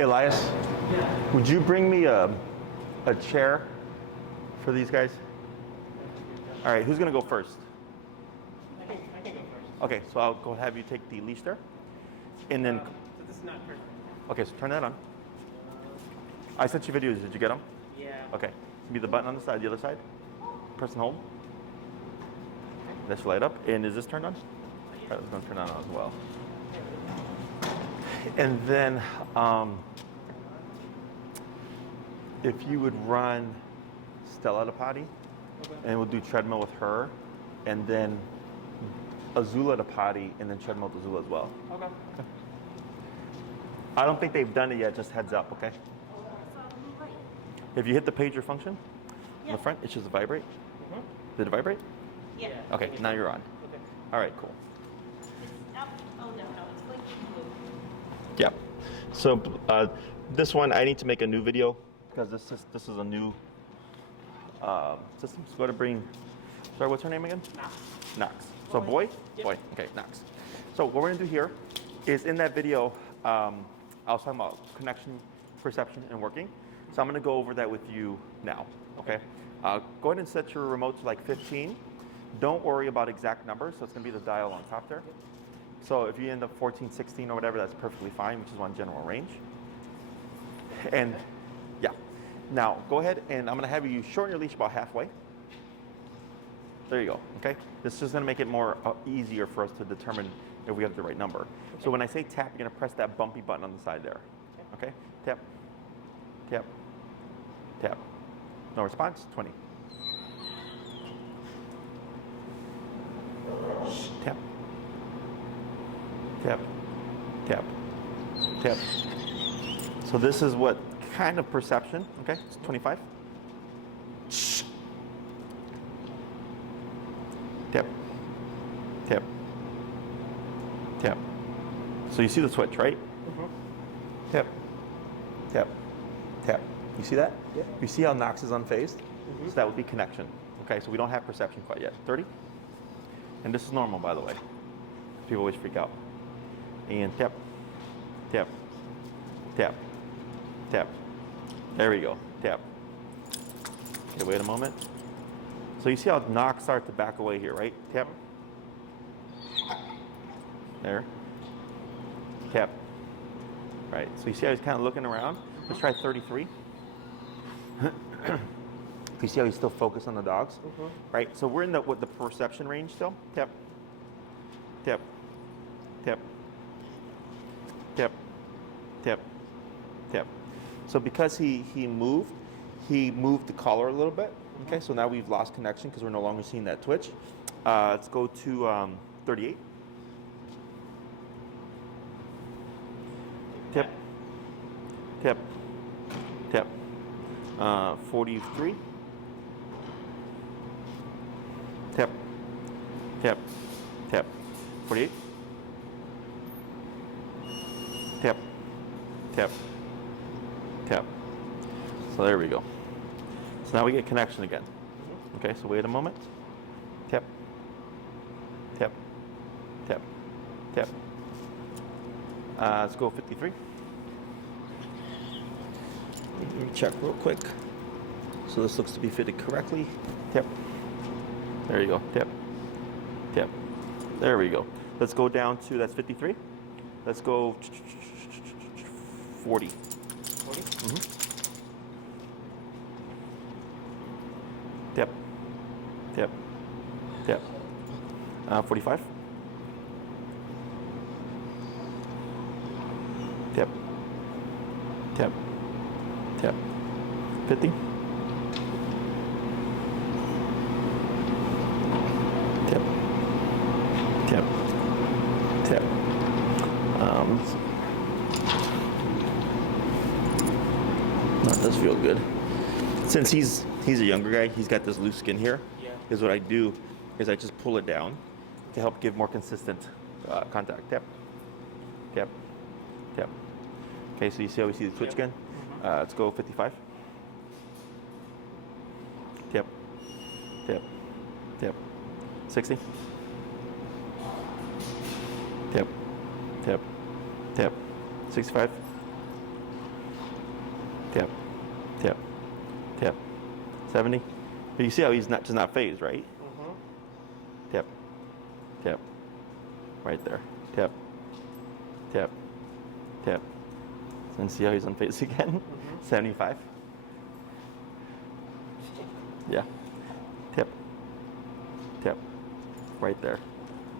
Hey Elias, would you bring me a chair for these guys? All right, who's gonna go first? I can go first. Okay, so I'll go have you take the leash there, and then. So this is not perfect. Okay, so turn that on. I sent you videos. Did you get them? Yeah. Okay. Be the button on the side, the other side. Press and hold. That should light up. And is this turned on? All right, it's gonna turn on as well. And then, if you would run Stella to potty, Okay. and we'll do treadmill with her, and then Azula to potty, and then treadmill with Azula as well. Okay. I don't think they've done it yet, just heads up, okay? If you hit the pager function on the front, it should vibrate. Mm-hmm. Did it vibrate? Yeah. Okay, now you're on. Okay. All right, cool. It's up. Oh, no, it's blinking blue. Yeah. So this one, I need to make a new video because this is a new system. So go to bring. Sorry, what's her name again? Knox. Knox. So boy? Yep. Boy. Okay, Knox. So what we're gonna do here is in that video, I was talking about connection, perception, and working. So I'm gonna go over that with you now, okay? Go ahead and set your remote to like 15. Don't worry about exact numbers, so it's gonna be the dial on top there. So if you end up 14, 16 or whatever, that's perfectly fine, which is one general range. And yeah, now go ahead and I'm gonna have you shorten your leash about halfway. There you go, okay? This is just gonna make it more easier for us to determine if we have the right number. Okay. So when I say tap, you're gonna press that bumpy button on the side there, okay? Tap, tap, tap. No response, 20. Tap, tap, tap, tap. So this is what kind of perception, okay? It's 25. Tap, tap, tap. So you see the switch, right? Mm-hmm. Tap, tap, tap. You see that? Yeah. You see how Knox is unfazed? Mm-hmm. So that would be connection. Okay, so we don't have perception quite yet. 30. And this is normal, by the way. People always freak out. And tap, tap, tap, tap. There we go, tap. Okay, wait a moment. So you see how Knox starts to back away here, right? Tap. There. Tap. Right, so you see how he's kind of looking around? Let's try 33. You see how he's still focused on the dogs? Mm-hmm. Right, so we're in the perception range still. Tap, tap, tap, tap, tap, tap. So because he moved the collar a little bit. Okay, so now we've lost connection because we're no longer seeing that twitch. Let's go to 38. Tap, tap, tap. 43. Tap, tap, tap. 48. Tap, tap, tap. So there we go. So now we get connection again. Okay, so wait a moment. Tap, tap, tap, tap. Let's go 53. Let me check real quick. So this looks to be fitted correctly. Tap. There you go. Tap. Tap. There we go. Let's go down to, that's 53. Let's go 40. 40? Mm-hmm. Tap. Tap. Tap. 45. Tap. Tap. Tap. 50. Tap. Tap. Tap. That does feel good. Since he's a younger guy, he's got this loose skin here. Yeah. Is what I do is I just pull it down to help give more consistent contact. Tap. Tap. Tap. Okay, so you see how we see the switch again? Let's go 55. Tap. Tap. Tap. 60. Tap. Tap. Tap. 65. tap, tap, tap. 70. But you see how he's just not phased, right? Mm-hmm. Tap, tap, right there. Tap, tap, tap. And see how he's unphased again? 75. Yeah. Tap, tap, right there.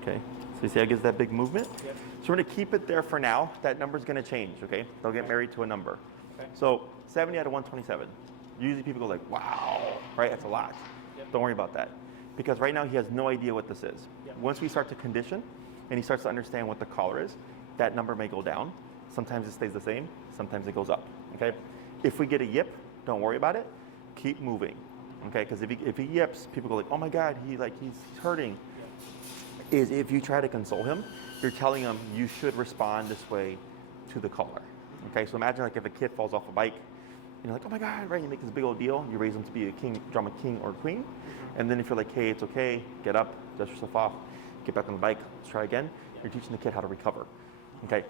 Okay. So you see how it gives that big movement? Yep. So we're gonna keep it there for now. That number's gonna change, okay? They'll get married to a number. Okay. So 70 out of 127. Usually people go like, wow, right? That's a lot. Yep. Don't worry about that. Because right now he has no idea what this is. Yep. Once we start to condition and he starts to understand what the collar is, that number may go down. Sometimes it stays the same, sometimes it goes up, okay? If we get a yip, don't worry about it. Keep moving, okay? Because if he yips, people go like, oh my God, he's hurting. Is if you try to console him, you're telling him you should respond this way to the collar. Okay, so imagine like if a kid falls off a bike, and you're like, oh my God, right? You make this big old deal. You raise him to be a king, drama king or queen, and then if you're like, hey, it's okay, get up, dust yourself off, get back on the bike, let's try again. You're teaching the kid how to recover. Okay,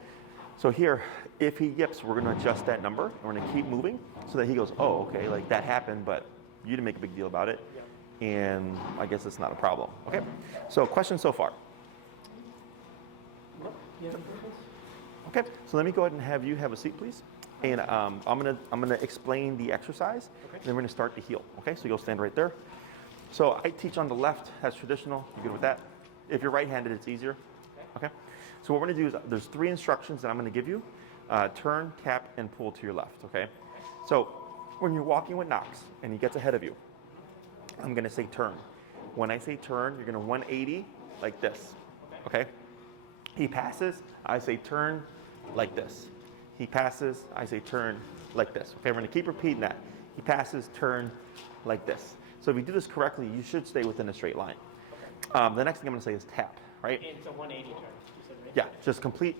so here, if he yips, we're gonna adjust that number, and we're gonna keep moving so that he goes, oh, okay, like that happened, but you didn't make a big deal about it. And I guess it's not a problem. Okay, so questions so far? Okay, so let me go ahead and have you have a seat, please. And I'm gonna explain the exercise, and then we're gonna start the heel. Okay, so you'll stand right there. So I teach on the left, that's traditional. You good with that? If you're right-handed, it's easier. Okay. So what we're gonna do is there's 3 instructions that I'm gonna give you: turn, tap, and pull to your left. Okay. So when you're walking with Knox and he gets ahead of you, I'm gonna say turn. When I say turn, you're gonna 180 like this, okay? He passes, I say turn like this. He passes, I say turn like this. Okay, we're gonna keep repeating that. He passes, turn like this. So if you do this correctly, you should stay within a straight line. The next thing I'm gonna say is tap, right? It's a 180 turn, you said, right? Yeah, just complete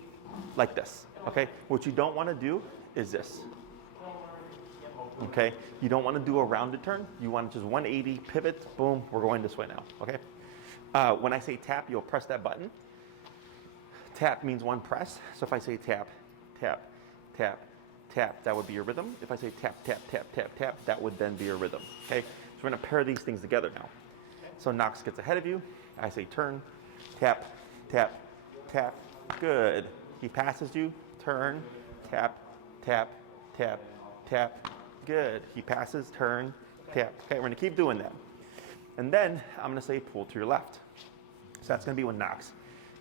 like this, okay? What you don't wanna do is this. Okay, you don't want to do a rounded turn. You want to just 180 pivot. Boom, we're going this way now. Okay. When I say tap, you'll press that button. Tap means one press. So if I say tap, tap, tap, tap, that would be your rhythm. If I say tap, tap, tap, tap, tap, that would then be your rhythm. Okay. So we're going to pair these things together now. So Knox gets ahead of you. I say turn, tap, tap, tap. Good. He passes you. Turn, tap, tap, tap, tap. Good. He passes, turn, tap. Okay, we're gonna keep doing that. And then I'm gonna say pull to your left. So that's gonna be when Knox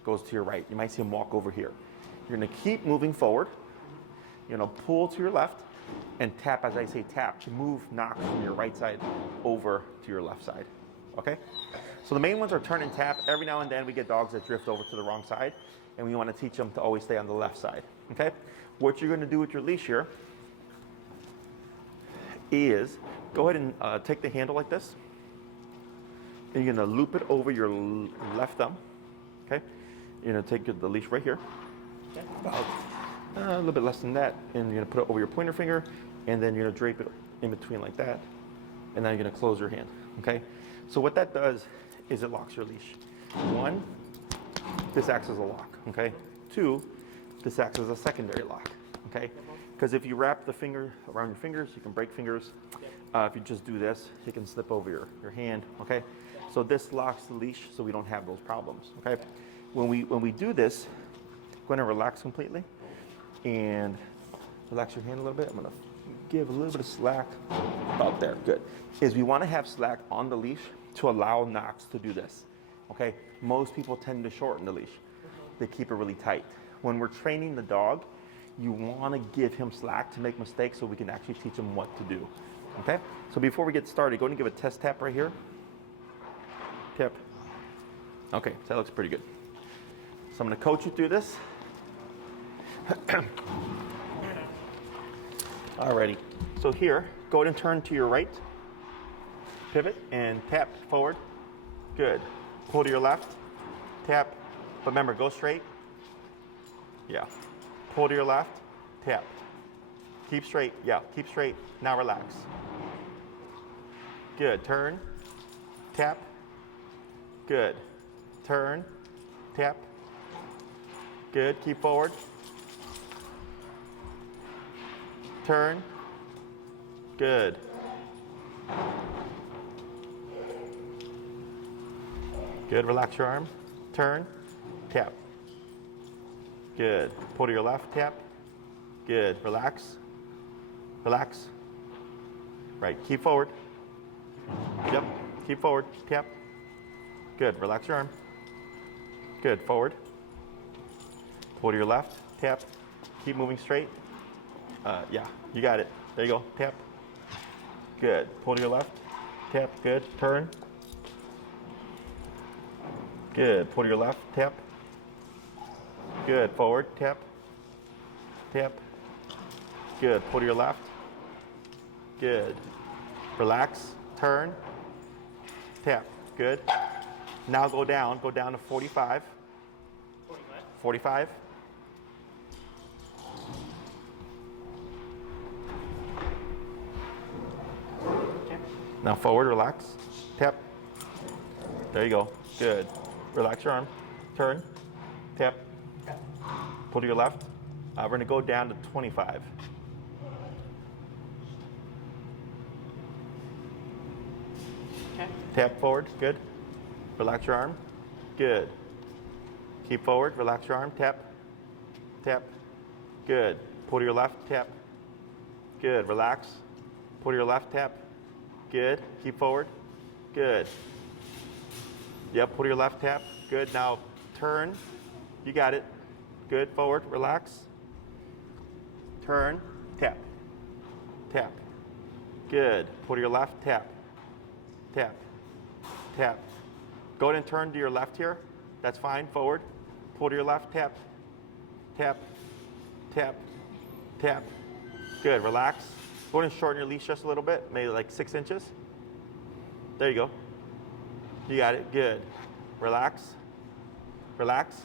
goes to your right. You might see him walk over here. You're gonna keep moving forward. You're gonna pull to your left and tap as I say tap to move Knox from your right side over to your left side. Okay? So the main ones are turn and tap. Every now and then we get dogs that drift over to the wrong side, and we wanna teach them to always stay on the left side. Okay? What you're gonna do with your leash here is go ahead and take the handle like this, and you're gonna loop it over your left thumb. Okay, you're gonna take the leash right here, about a little bit less than that, and you're gonna put it over your pointer finger, and then you're gonna drape it in between like that, and then you're gonna close your hand. Okay, so what that does is it locks your leash. 1, this acts as a lock. Okay, 2, this acts as a secondary lock. Okay. Because if you wrap the finger around your fingers, you can break fingers. If you just do this, you can slip over your hand, okay? So this locks the leash so we don't have those problems, okay? When we do this, go ahead and relax completely and relax your hand a little bit. I'm gonna give a little bit of slack about there, good. Is we wanna have slack on the leash to allow Knox to do this, okay? Most people tend to shorten the leash. They keep it really tight. When we're training the dog, you want to give him slack to make mistakes so we can actually teach him what to do. Okay? So before we get started, go ahead and give a test tap right here. Tap. Okay, so that looks pretty good. So I'm going to coach you through this. Alrighty. So here, go ahead and turn to your right. Pivot and tap forward. Good. Pull to your left. Tap. But remember, go straight. Yeah. Pull to your left, tap. Keep straight, yeah, keep straight. Now relax. Good, turn, tap. Good, turn, tap. Good, keep forward. Turn, Good. Good, relax your arm. Turn, tap. Good. Pull to your left, tap. Good, relax. Relax. Right, keep forward. Yep, keep forward, tap. Good, relax your arm. Good, forward. Pull to your left, tap. Keep moving straight. Yeah, you got it. There you go, tap. Good, pull to your left, tap, good, turn. Good, pull to your left, tap. Good, forward, tap. Tap. Good, pull to your left. Good. Relax, turn, tap, good. Now go down to 45. 45. 45. Okay. Now forward, relax, tap. There you go, good. Relax your arm, turn, tap. Pull to your left. We're gonna go down to 25. Okay. Tap forward, good. Relax your arm, good. Keep forward, relax your arm, tap, tap, good. Pull to your left, tap, good. Relax, pull to your left, tap, good. Keep forward, good. Yep, pull to your left, tap, good. Now turn, you got it. Good, forward, relax. Turn, tap, tap. Good, pull to your left, tap, tap, tap. Go ahead and turn to your left here. That's fine, forward. Pull to your left, tap, tap, tap, tap. Good, relax. Go ahead and shorten your leash just a little bit, maybe like 6 inches. There you go. You got it, good. Relax, relax,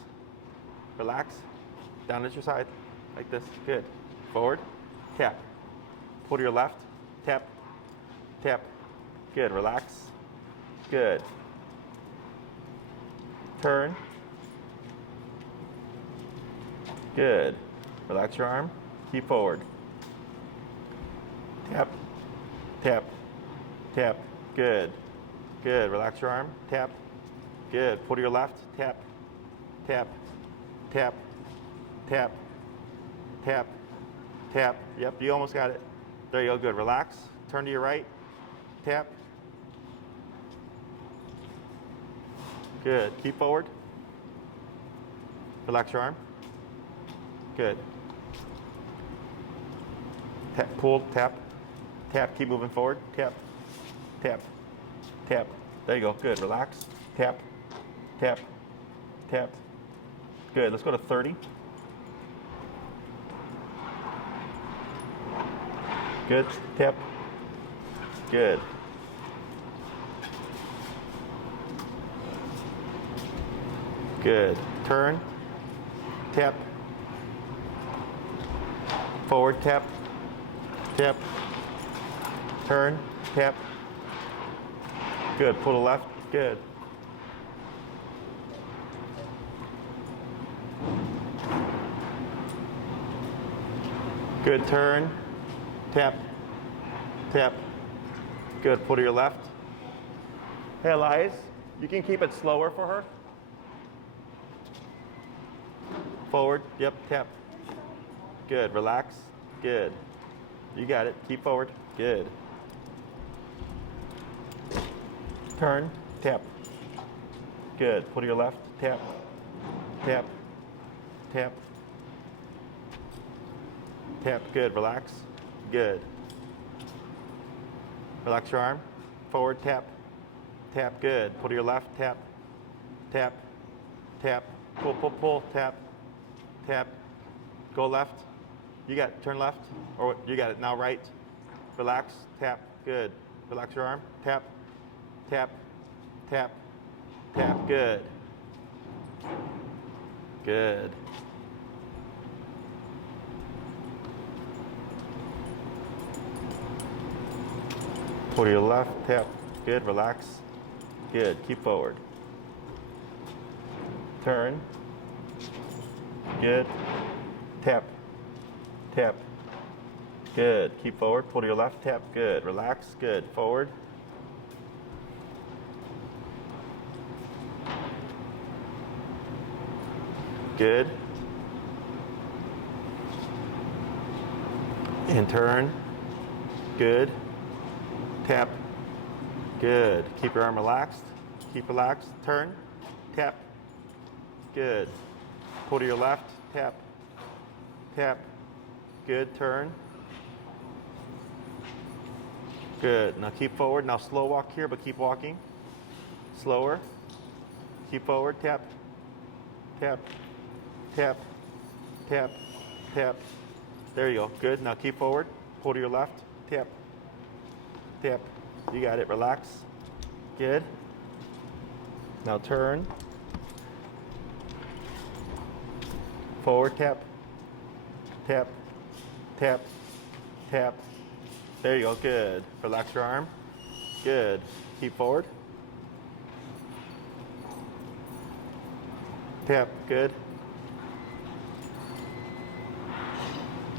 relax. Down at your side, like this, good. Forward, tap. Pull to your left, tap, tap. Good, relax, good. Turn. Good. Relax your arm. Keep forward. Tap. Tap. Tap. Good. Good. Relax your arm. Tap. Good. Pull to your left. Tap. Tap. Tap. Tap. Tap. Tap. Yep, you almost got it. There you go. Good. Relax. Turn to your right. Tap. Good. Keep forward. Relax your arm. Good. Tap, pull, tap, tap. Keep moving forward. Tap, tap, tap. There you go. Good. Relax. Tap, tap, tap. Good. Let's go to 30. Good. Tap. Good. Good. Turn. Tap. Forward. Tap. Tap. Turn. Tap. Good. Pull to left. Good. Good. Turn. Tap. Tap. Good. Pull to your left. Hey, Elias, you can keep it slower for her. Forward. Yep. Tap. Good. Relax. Good. You got it. Keep forward. Good. Turn. Tap. Good. Pull to your left. Tap. Tap. Tap. Tap. Good. Relax. Good. Relax your arm. Forward. Tap. Tap. Good. Pull to your left. Tap. Tap. Tap. Pull, pull, pull. Tap. Tap. Go left. You got it. Turn left. Or you got it. Now right. Relax. Tap. Good. Relax your arm. Tap. Tap. Tap. Tap. Good. Good. Pull to your left. Tap. Good. Relax. Good. Keep forward. Turn. Good. Tap. Tap. Good. Keep forward. Pull to your left. Tap. Good. Relax. Good. Forward. Good. And turn. Good. Tap. Good. Keep your arm relaxed. Keep relaxed. Turn. Tap. Good. Pull to your left. Tap. Tap. Good. Turn. Good. Now keep forward. Now slow walk here, but keep walking. Slower. Keep forward. Tap. Tap. Tap. Tap. Tap. There you go. Good. Now keep forward. Pull to your left. Tap. Tap. You got it. Relax. Good. Now turn. Forward. Tap. Tap. Tap. Tap. There you go. Good. Relax your arm. Good. Keep forward. Tap. Good.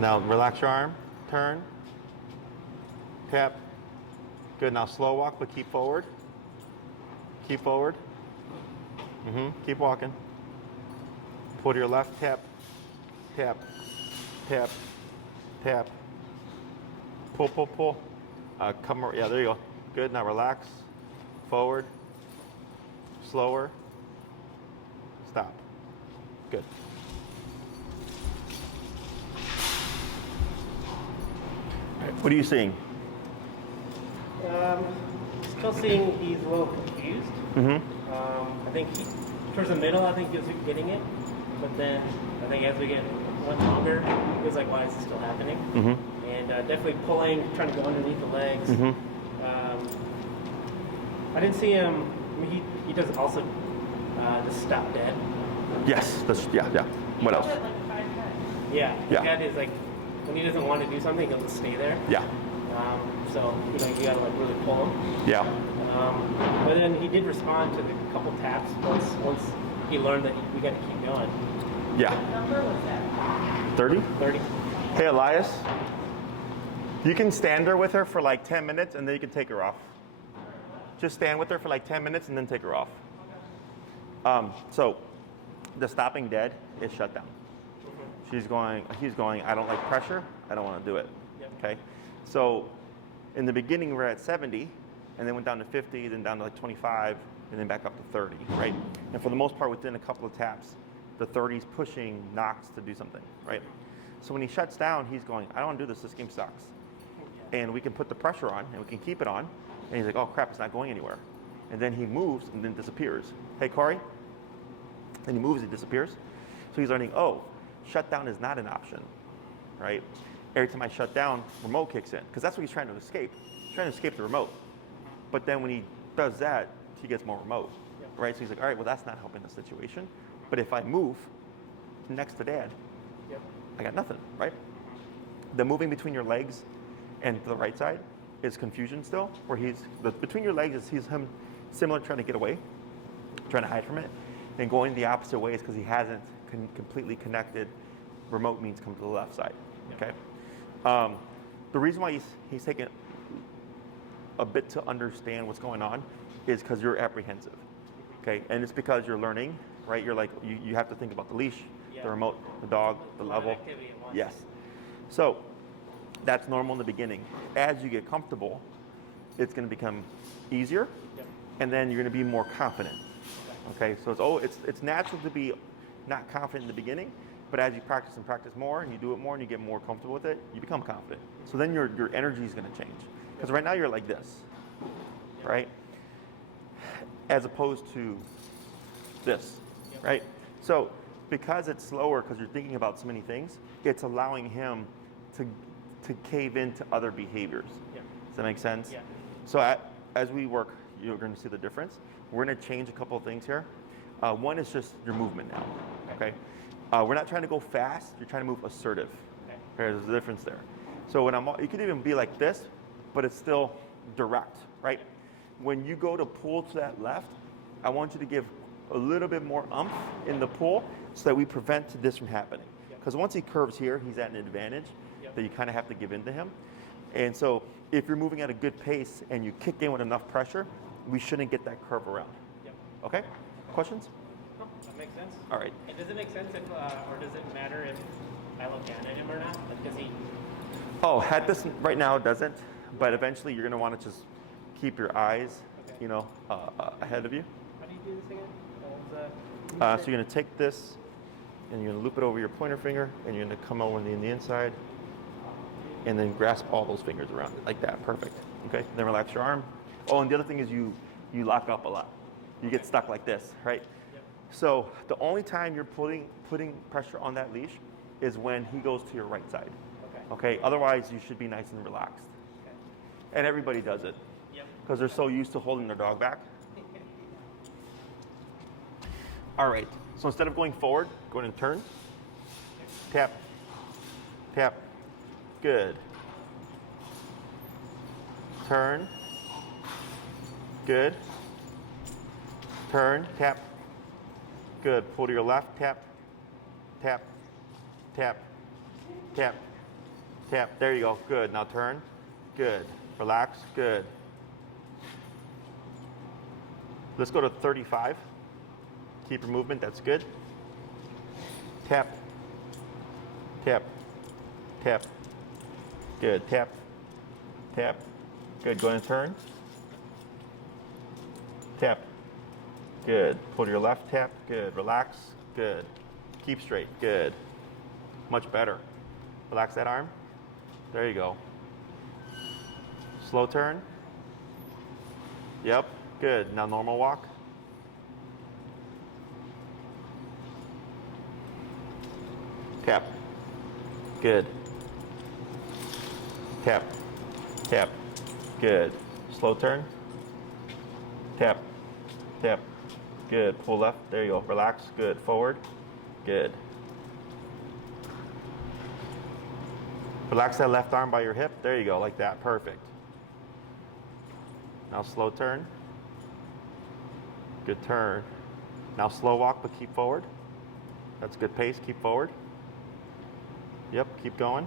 Now relax your arm. Turn. Tap. Good. Now slow walk, but keep forward. Keep forward. Keep walking. Pull to your left. Tap. Tap. Tap. Tap. Pull, pull, pull. Yeah, there you go. Good. Now relax. Forward. Slower. Stop. Good. All right, what are you seeing? Still seeing he's a little confused. I think towards the middle, I think he was getting it. But then I think as we went longer, he was like, why is this still happening? And definitely pulling, trying to go underneath the legs. I didn't see him, I mean, he does also just stop dead. Yes. Yeah. What else? Like 5 times. Yeah. Yeah. Dad is like, when he doesn't want to do something, he'll just stay there. Yeah. So, you gotta like really pull him. Yeah. But then he did respond to the couple taps once he learned that we got to keep going. Yeah. What number was that? 30? 30. Hey, Elias. You can stand there with her for like 10 minutes and then you can take her off. Just stand with her for like 10 minutes and then take her off. So the stopping dead is shut down. He's going, I don't like pressure. I don't want to do it. Yep. Okay. So in the beginning, we're at 70 and then went down to 50, then down to like 25 and then back up to 30, right? And for the most part, within a couple of taps, the 30's pushing Knox to do something, right? So when he shuts down, he's going, I don't want to do this. This game sucks. And we can put the pressure on and we can keep it on. And he's like, oh crap, it's not going anywhere. And then he moves and then disappears. Hey, Corey? And he moves, he disappears. So he's learning, oh, shutdown is not an option, right? Every time I shut down, remote kicks in. Because that's what he's trying to escape. He's trying to escape the remote. But then when he does that, he gets more remote, right? So he's like, all right, well, that's not helping the situation. But if I move next to Dad, I got nothing, right? The moving between your legs and to the right side is confusion still, where between your legs is him similar trying to get away, trying to hide from it, and going the opposite ways because he hasn't completely connected. Remote means come to the left side, okay? The reason why he's taking a bit to understand what's going on is because you're apprehensive, okay? And it's because you're learning, right? You're like, you have to think about the leash, the remote, the dog, the level. Yes. So that's normal in the beginning. As you get comfortable, it's going to become easier, and then you're going to be more confident. Okay, so it's natural to be not confident in the beginning, but as you practice and practice more, and you do it more, and you get more comfortable with it, you become confident. So then your energy is going to change. Because right now you're like this, right? As opposed to this, right? So because it's slower, because you're thinking about so many things, it's allowing him to cave into other behaviors. Does that make sense? Yeah. So as we work, you're going to see the difference. We're going to change a couple of things here. One is just your movement now, okay? We're not trying to go fast. You're trying to move assertive. Okay. There's a difference there. So you could even be like this, but it's still direct, right? When you go to pull to that left, I want you to give a little bit more oomph in the pull so that we prevent this from happening. Because once he curves here, he's at an advantage. that you kind of have to give in to him. And so if you're moving at a good pace and you kick in with enough pressure, we shouldn't get that curve around. Yep. Okay? Questions? No, that makes sense. All right. And does it make sense if, or does it matter if I look down at him or not? Because he. Oh, at this right now it doesn't, but eventually you're going to want to just keep your eyes, Okay. you know, ahead of you. How do you do this again? So you're going to take this and you're going to loop it over your pointer finger and you're going to come over in the inside and then grasp all those fingers around it like that. Perfect. Okay. Then relax your arm. Oh, and the other thing is you lock up a lot. You get stuck like this, right? Yep. So the only time you're putting pressure on that leash is when he goes to your right side. Okay. Okay. Otherwise, you should be nice and relaxed. Okay. And everybody does it Yep. because they're so used to holding their dog back. All right. So instead of going forward, go ahead and turn. Tap. Tap. Good. Turn. Good. Turn. Tap. Good. Pull to your left. Tap. Tap. Tap. Tap. Tap. There you go. Good. Now turn. Good. Relax. Good. Let's go to 35. Keep your movement. That's good. Tap. Tap. Tap. Good. Tap. Tap. Good. Go ahead and turn. Tap. Good. Pull to your left. Tap. Good. Relax. Good. Keep straight. Good. Much better. Relax that arm. There you go. Slow turn. Yep. Good. Now normal walk. Tap. Good. Tap. Tap. Good. Slow turn. Tap. Tap. Good. Pull left. There you go. Relax. Good. Forward. Good. Relax that left arm by your hip. There you go. Like that. Perfect. Now slow turn. Good turn. Now slow walk, but keep forward. That's good pace. Keep forward. Yep, keep going.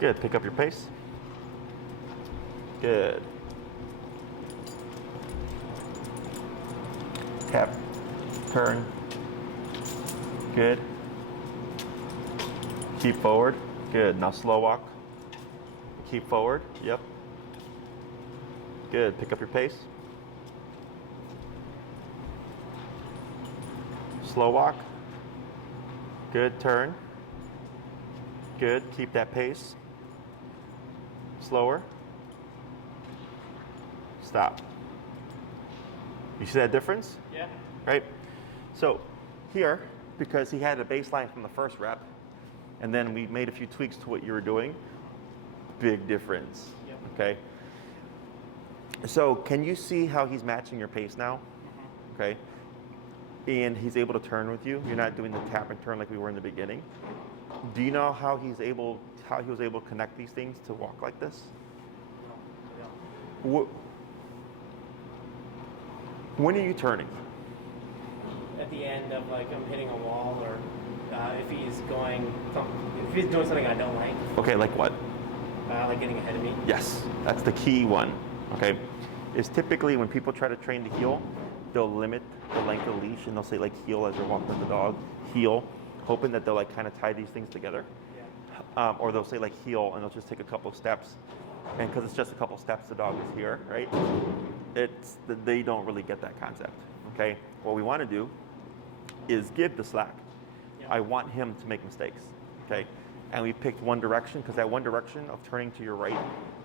Good, pick up your pace. Good. Tap, turn. Good. Keep forward. Good, now slow walk. Keep forward, yep. Good, pick up your pace. Slow walk. Good, turn. Good, keep that pace. Slower. Stop. You see that difference? Yeah. Right? So here, because he had a baseline from the first rep, and then we made a few tweaks to what you were doing, big difference. Yep. Okay? So can you see how he's matching your pace now? Mm-hmm. Okay? And he's able to turn with you. You're not doing the tap and turn like we were in the beginning. Do you know how he was able to connect these things to walk like this? No. When are you turning? At the end of like I'm hitting a wall, or if he's doing something I don't like, Okay, like what? like getting ahead of me. Yes, that's the key one. Okay, is typically when people try to train to heel, they'll limit the length of the leash and they'll say like heel as they're walking with the dog, heel, hoping that they'll like kind of tie these things together. Yeah. Or they'll say like heel and they'll just take a couple of steps, and because it's just a couple of steps, the dog is here, right? They don't really get that concept. Okay, what we want to do is give the slack. Yeah. I want him to make mistakes. Okay, and we picked one direction because that one direction of turning to your right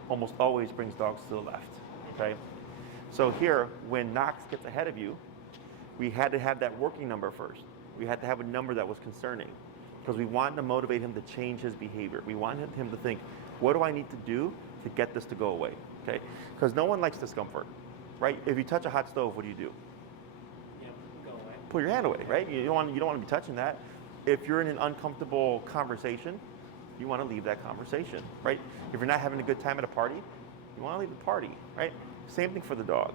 almost always brings dogs to the left. Okay, so here when Knox gets ahead of you, we had to have that working number first. We had to have a number that was concerning because we wanted to motivate him to change his behavior. We wanted him to think, what do I need to do to get this to go away? Okay, because no one likes discomfort, right? If you touch a hot stove, what do? Yeah. Go away. Pull your hand away, right? You don't want to be touching that. If you're in an uncomfortable conversation, you want to leave that conversation, right? If you're not having a good time at a party, you want to leave the party, right? Same thing for the dog.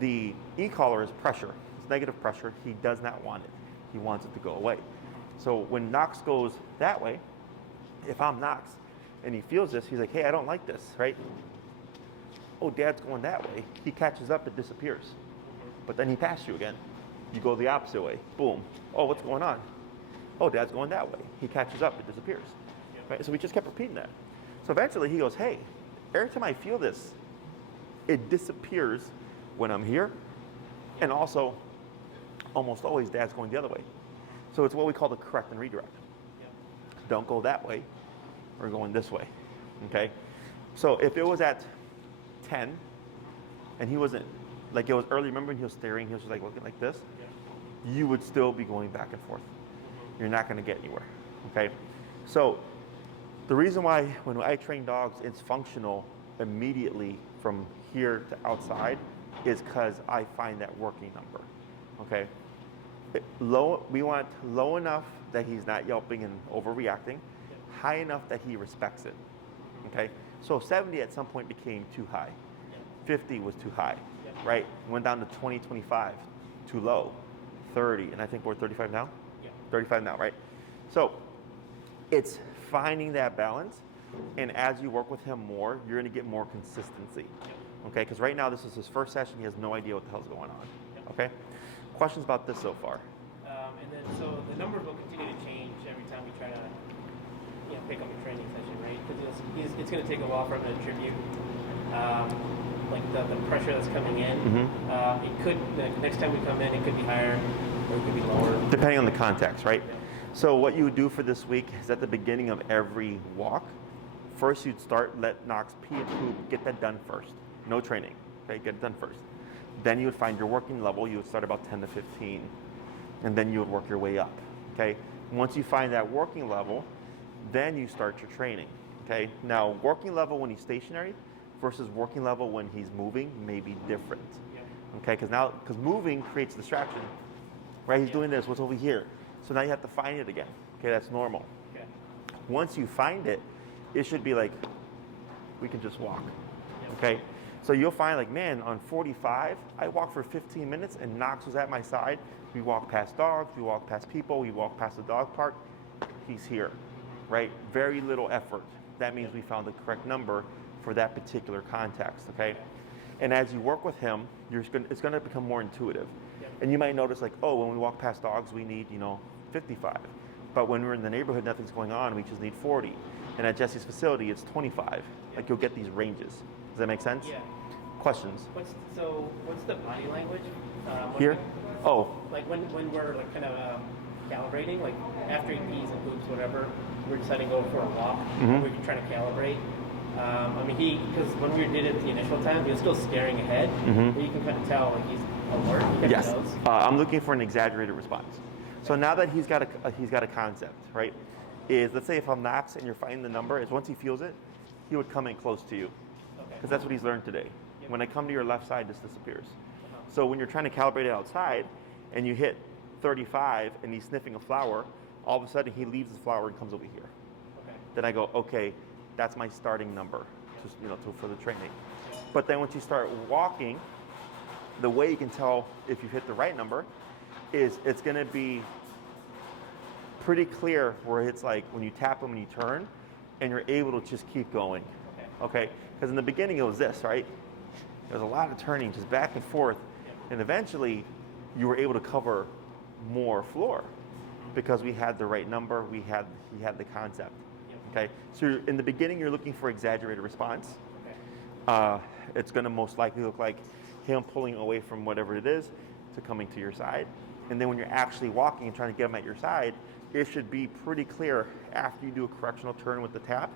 The e-collar is pressure. It's negative pressure. He does not want it. He wants it to go away. So when Knox goes that way, if I'm Knox and he feels this, he's like, hey, I don't like this, right? Oh, dad's going that way. He catches up, it disappears. But then he passed you again. You go the opposite way. Boom. Oh, what's going on? Oh, dad's going that way. He catches up, it disappears. Right? So we just kept repeating that. So eventually he goes, hey, every time I feel this, it disappears when I'm here. And also, almost always dad's going the other way. So it's what we call the correct and redirect. Don't go that way. We're going this way. Okay? So if it was at 10 and he wasn't, like it was early, remember when he was staring, he was just like looking like this, you would still be going back and forth. You're not going to get anywhere. Okay? So the reason why when I train dogs, it's functional immediately from here to outside is because I find that working number. Okay? We want low enough that he's not yelping and overreacting, high enough that he respects it. Okay? So 70 at some point became too high. 50 was too high, right? Went down to 20, 25, too low. 30, and I think we're 35 now? 35 now, right? So it's finding that balance, and as you work with him more, you're going to get more consistency. Okay? Because right now this is his first session. He has no idea what the hell's going on. Okay? Questions about this so far? And then so the numbers will continue to change every time we try to pick up a training session, right? Because it's going to take a while for him to attribute like the pressure that's coming in. It could, the next time we come in, it could be higher or it could be lower. Depending on the context, right? So what you would do for this week is at the beginning of every walk, first you'd start, let Knox pee and poop, get that done first. No training, okay? Get it done first. Then you would find your working level. You would start about 10 to 15, and then you would work your way up, okay? Once you find that working level, then you start your training, okay? Now, working level when he's stationary versus working level when he's moving may be different, okay? Because moving creates distraction, right? He's doing this, what's over here? So now you have to find it again, okay? That's normal. Okay. Once you find it, it should be like, we can just walk, okay? So you'll find like, man, on 45, I walked for 15 minutes and Knox was at my side. We walked past dogs, we walked past people, we walked past the dog park. He's here, right? Very little effort. That means we found the correct number for that particular context, okay? And as you work with him, it's gonna become more intuitive. And you might notice like, oh, when we walk past dogs, we need, 55. But when we're in the neighborhood, nothing's going on, we just need 40. And at Jesse's facility, it's 25. Like you'll get these ranges. Does that make sense? Yeah. Questions? What's the body language? Here? Oh. Like when we're like kind of calibrating, like after he pees and poops, whatever, we're deciding to go for a walk. We're trying to calibrate. Because when we did it the initial time, he was still staring ahead. But you can kind of tell like he's alert. He Yes. knows. I'm looking for an exaggerated response. So now that he's got a concept, right? Is let's say if I'm Knox and you're finding the number, is once he feels it, he would come in close to you. Because that's what he's learned today. When I come to your left side, this disappears. So when you're trying to calibrate it outside and you hit 35 and he's sniffing a flower, all of a sudden he leaves the flower and comes over here. Then I go, okay, that's my starting number for the training. But then once you start walking, the way you can tell if you hit the right number is it's going to be pretty clear where it's like when you tap him and you turn and you're able to just keep going. Okay? Because in the beginning it was this, right? There was a lot of turning, just back and forth. And eventually you were able to cover more floor because we had the right number, he had the concept. Okay? So in the beginning you're looking for exaggerated response. It's going to most likely look like him pulling away from whatever it is to coming to your side. And then when you're actually walking and trying to get him at your side, it should be pretty clear after you do a correctional turn with the tap,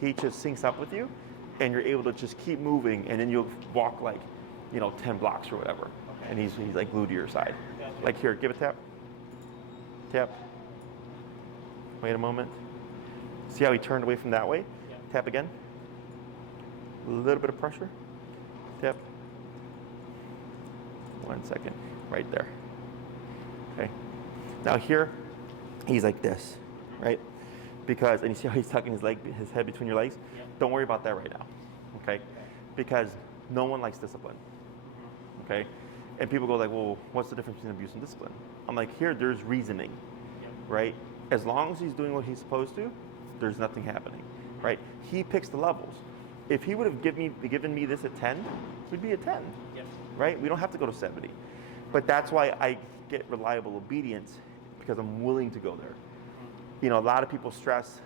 he just syncs up with you and you're able to just keep moving and then you'll walk like, 10 blocks or whatever. And he's like glued to your side. Like here, give a tap. Tap. Wait a moment. See how he turned away from that way? Tap again. A little bit of pressure. Tap. 1 second. Right there. Okay. Now here, he's like this, right? And you see how he's tucking his head between your legs? Don't worry about that right now, okay? Because no one likes discipline, okay? And people go like, well, what's the difference between abuse and discipline? I'm like, here, there's reasoning, right? As long as he's doing what he's supposed to, there's nothing happening, right? He picks the levels. If he would have given me this at 10, we'd be at 10, Yep. right? We don't have to go to 70. But that's why I get reliable obedience, because I'm willing to go there. You know, a lot of people stress,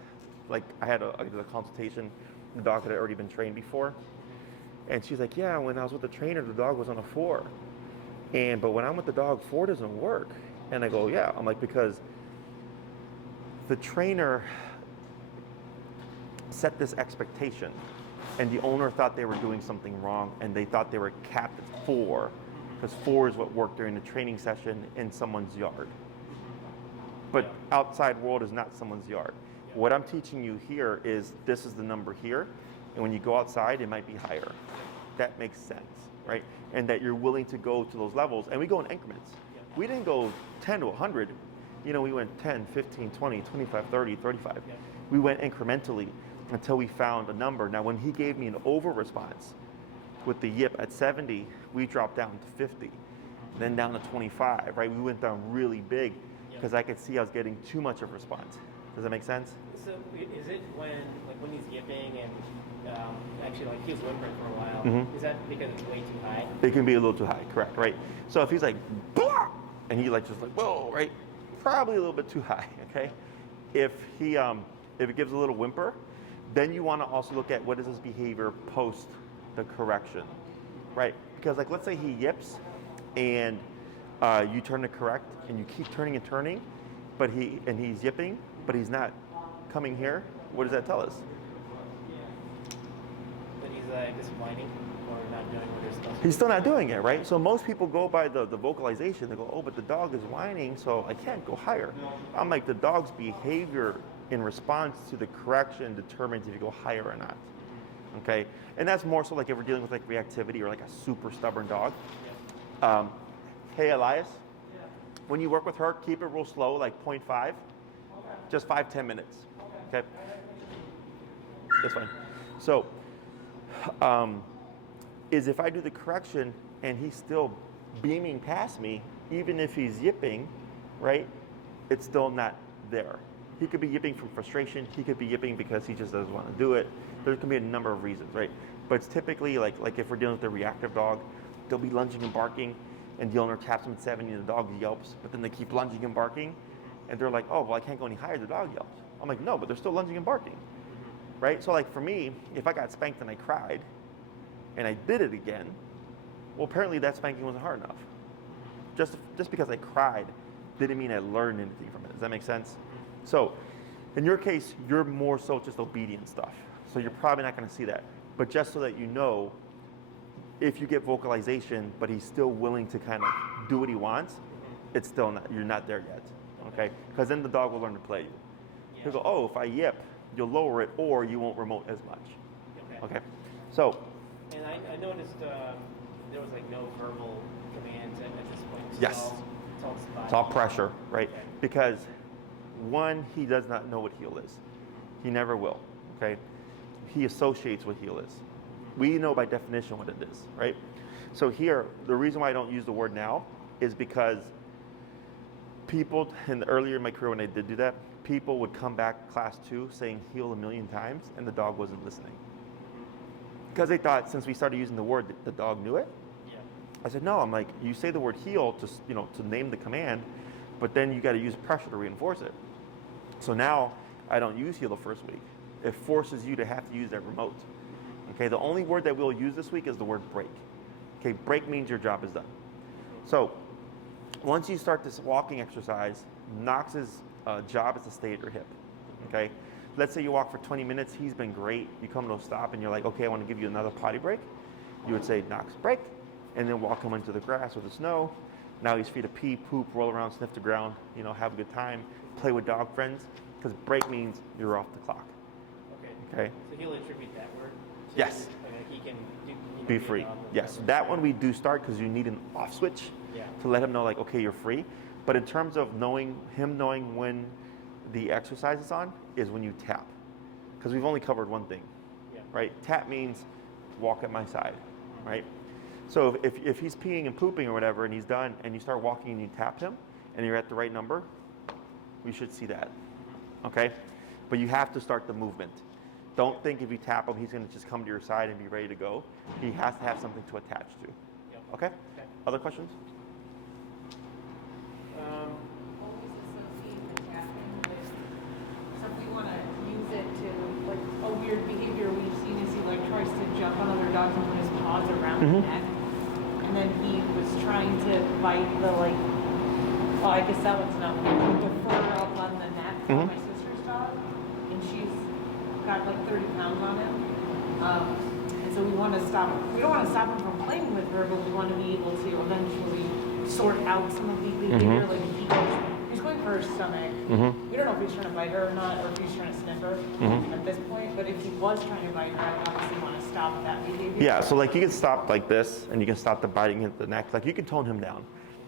like I did a consultation, the dog had already been trained before. And she's like, yeah, when I was with the trainer, the dog was on a 4. But when I'm with the dog, 4 doesn't work. And I go, yeah. I'm like, because the trainer set this expectation, and the owner thought they were doing something wrong, and they thought they were capped at 4, because 4 is what worked during the training session in someone's yard. But outside world is not someone's yard. What I'm teaching you here is this is the number here, and when you go outside, it might be higher. That makes sense, right? And that you're willing to go to those levels, and we go in increments. We didn't go 10 to 100. You know, we went 10, 15, 20, 25, 30, 35. We went incrementally until we found a number. Now, when he gave me an over response with the yip at 70, we dropped down to 50, then down to 25, right? We went down really big because I could see I was getting too much of a response. Does that make sense? So is it when he's yipping and actually like he was whimpering for a while, is that because it's way too high? It can be a little too high, correct, right? So if he's like, "Blah!" and he like just like, whoa, right? Probably a little bit too high, okay? If it gives a little whimper, then you want to also look at what is his behavior post the correction, right? Because like let's say he yips and you turn to correct and you keep turning and turning, but he's yipping, but he's not coming here. What does that tell us? But he's just whining or not doing what he's supposed to. He's still not doing it, right? So most people go by the vocalization. They go, oh, but the dog is whining, so I can't go higher. I'm like, the dog's behavior in response to the correction determines if you go higher or not. Okay? And that's more so like if we're dealing with like reactivity or like a super stubborn dog. Hey, Elias, when you work with her, keep it real slow, like 0.5, just 5-10 minutes. Okay? That's fine. So, is if I do the correction and he's still beaming past me, even if he's yipping, right, it's still not there. He could be yipping from frustration. He could be yipping because he just doesn't want to do it. There can be a number of reasons, right? But it's typically like if we're dealing with a reactive dog, they'll be lunging and barking, and the owner taps them at 70 and the dog yelps, but then they keep lunging and barking, and they're like, oh, well, I can't go any higher, the dog yelps. I'm like, no, but they're still lunging and barking, right? So like for me, if I got spanked and I cried, and I did it again, well, apparently that spanking wasn't hard enough. Just because I cried didn't mean I learned anything from it. Does that make sense? So in your case, you're more so just obedient stuff. So you're probably not going to see that. But just so that you know, if you get vocalization, but he's still willing to kind of do what he wants, it's still not, you're not there yet. Okay? Because then the dog will learn to play you. He'll go, oh, if I yip, you'll lower it, or you won't remote as much. Okay? So. And I noticed there was like no verbal commands at this point. So Yes. It's all pressure, right? Okay. Because one, he does not know what heel is. He never will, okay? He associates what heel is. We know by definition what it is, right? So here, the reason why I don't use the word now is because people, earlier in my career when I did do that, people would come back class 2 saying heel a million times, and the dog wasn't listening. Because they thought since we started using the word, the dog knew it. Yeah. I said, no, I'm like, you say the word heel to name the command, but then you got to use pressure to reinforce it. So now I don't use heel the first week. It forces you to have to use that remote. Okay, the only word that we'll use this week is the word break. Okay, break means your job is done. So once you start this walking exercise, Knox's job is to stay at your hip. Okay, let's say you walk for 20 minutes, he's been great, you come to a stop and you're like, okay, I want to give you another potty break. You would say, Knox, break, and then walk him into the grass or the snow. Now he's free to pee, poop, roll around, sniff the ground, have a good time, play with dog friends, because break means you're off the clock. Okay? So he'll attribute that word to Yes. he can Be free. Yes, that one we do start because you need an off switch to let him know, like, okay, you're free. But in terms of knowing when the exercise is on is when you tap, because we've only covered one thing, right? Tap means walk at my side, right? So if he's peeing and pooping or whatever and he's done and you start walking and you tap him and you're at the right number, we should see that, okay? but you have to start the movement. Don't think if you tap him, he's going to just come to your side and be ready to go. He has to have something to attach to. Yep. Okay? Okay. Other questions? Always associate the tapping with, so if we want to use it to, like, a weird behavior we've seen is he like tries to jump on other dogs and put his paws around the neck. And then he was trying to bite the, like, well, I guess that one's not weird, the fur up on the neck of my sister's dog. And she's got like 30 pounds on him. And so we want to stop, we don't want to stop him from playing with her, but we want to be able to eventually sort out some of the behavior. Like if he's going for her stomach. We don't know if he's trying to bite her or not, or if he's trying to sniff her at this point. But if he was trying to bite her, I obviously want to stop that behavior. Yeah, so like you can stop like this, and you can stop the biting at the neck. Like you can tone him down.